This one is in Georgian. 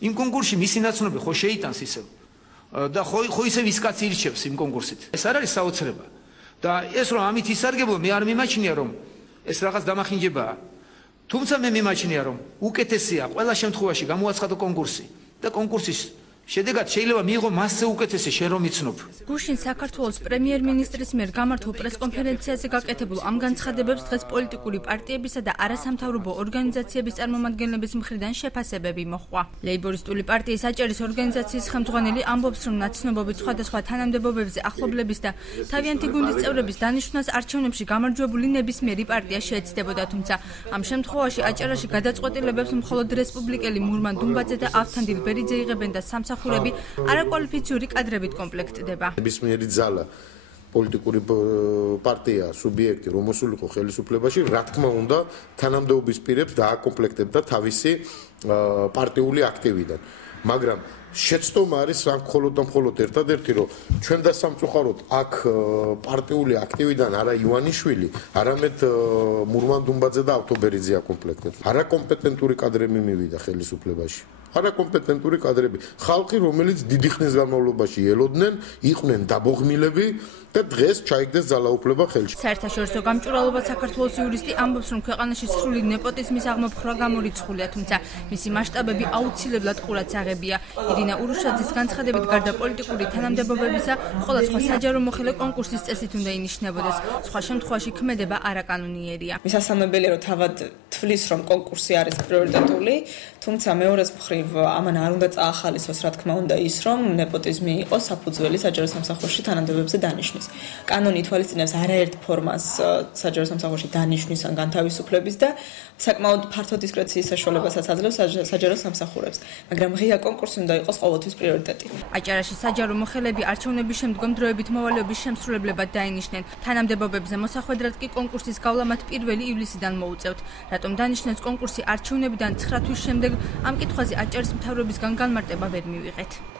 იმ კონკურსში მისი ნაცნობი ხო შეიტანს ისევ და ხო ისევ ის კაცი ირჩევს იმ კონკურსით. ეს არ არის საოცრება. და ეს რომ ამით ისარგებლო, მე არ მიმაჩნია რომ ეს რაღაც დამახინჯებაა. თუმცა მე მიმაჩნია რომ უკეთესია ყველა შემთხვევაში გამოაცხადო კონკურსი და კონკურსის შედეგად შეიძლება მიიღო მასზე უკეთესი შენ რომ იცნობ. გუშინ საქართველოს პრემიერ-მინისტრის მიერ გამართულ პრესკონფერენციაზე გაკეთებულ ამ განცხადებებს დღეს პოლიტიკური პარტიებისა და არასამთავრობო ორგანიზაციების წარმომადგენლების მხრიდან შეფასებები მოჰყვა. ლეიბორისტული პარტიის აჭარის ორგანიზაციის ხელმძღვანელი ამბობს, რომ ნაცნობობით სხვადასხვა თანამდებობებზე ახლობლების და თავიანთი გუნდის წევრების დანიშვნას არჩევნებში გამარჯვებული ნებისმიერი პარტია შეეცდებოდა, თუმცა ამ შემთხვევაში აჭარაში გადაწყვეტილებებს მხოლოდ რესპუბლიკელი მურმან დუმბაძე და ავთანდილ ბერიძე იღებენ და სამსახურები არაკვალიფიციური კადრებით კომპლექტდება. ნებისმიერი ძალა პოლიტიკური პარტია, სუბიექტი, რომ მოსულიყო ხელისუფლებაში, რა თქმა უნდა, თანამდებობის პირებს დააკომპლექტებდა თავისი პარტიული აქტივიდან. მაგრამ შეცდომა არის მხოლოდ და მხოლოდ ერთადერთი, რომ ჩვენ დასამწუხაროდ აქ პარტიული აქტივიდან არა ივანიშვილი, არამედ მურმან დუმბაძე და ავთო-ბერიძე აკომპლექტებს. არაკომპეტენტური კადრები მივიდა ხელისუფლებაში. არაკომპეტენტური კადრები, ხალხი, რომელიც დიდი ხნის განმავლობაში ელოდნენ, იყვნენ დაბოღმილები და დღეს ჩაიგდეს ძალაუფლება ხელში. საერთაშორისო გამჭვირვალობა საქართველოს იურისტი ამბობს, რომ ქვეყანაში სრული ნეპოტიზმის აღმოფხვრა გამორიცხულია, თუმცა მისი მასშტაბები აუცილებლად ყურად აღებია. ირინა ურუშაძის განცხადებით, გარდა პოლიტიკური თანამდებობებისა, ყველა სხვა საჯარო მოხელე კონკურსის წესით უნდა ინიშნებოდეს. სხვა შემთხვევაში ქმედება არაკანონიერია. მისასალმებელია, რომ თავად თვლის, რომ კონკურსი არის პრიორიტეტული, თუმცა მეორეს მხრივ ამან არ უნდა წაახალისოს, რა თქმა უნდა, ის, რომ ნეპოტიზმი იყოს საფუძველი საჯარო სამსახურში თანამდებობებზე დანიშვნის. კანონი ითვალისწინებს არაერთ ფორმას საჯარო სამსახურში დანიშვნის ან განთავისუფლების და საკმაოდ ფართო დისკრეციის საშუალებასაც აძლევს საჯარო სამსახურებს, მაგრამ ღია კონკურსი უნდა იყოს ყოველთვის პრიორიტეტი. აჭარაში საჯარო მოხელეები არჩევნების შემდგომ დროებით მოვალეობის შემსრულებლებად დაინიშნენ. თანამდებობებზე მოსახვედრად კი კონკურსის გავლა მათ 1 ივლისიდან მოუწევთ. რატომ დანიშნეს კონკურსი არჩევნებიდან 9 თვის შემდეგ, ამ კითხვაზე აჭარის მთავრობისგან განმარტება ვერ მივიღეთ.